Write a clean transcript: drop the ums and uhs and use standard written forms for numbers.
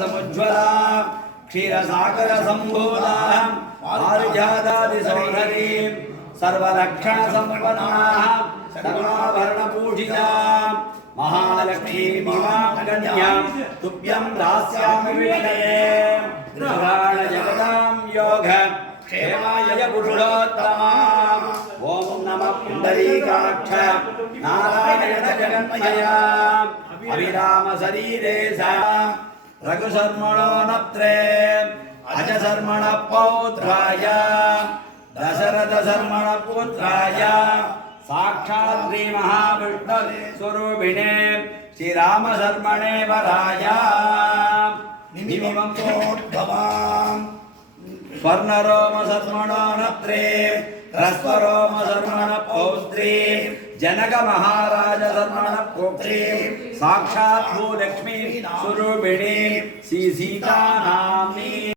समुज्ज्वला क्षीरसागर सम्भूता पारिजातादि सौधरी सर्वलक्षण संपन्ना सर्वाभरण पूजिता महालक्ष्मीमिमां गण्यां तुभ्यं दास्यामि विनये ग्रहाण जगदां योग क्षेमाय पुरुषोत्तमा ओम नमः पुंडरीकाक्ष नारायण जगन्मया अभिराम शरीरे सा रघुशर्मणो नत्रे अज शर्मण पौत्राय दशरथ शर्मण पुत्राय साक्षात् श्री महाविष्णु स्वरूपिणे श्री राम शर्मणे वराय निमिमोद्भवाम् स्वर्णरोम शर्मणो नत्रे रस्वरोम शर्मण पौत्री जनक महाराज शर्मण पुत्री साक्षात् भूलक्ष्मी स्वरूपिणी श्री सीता नाम्नी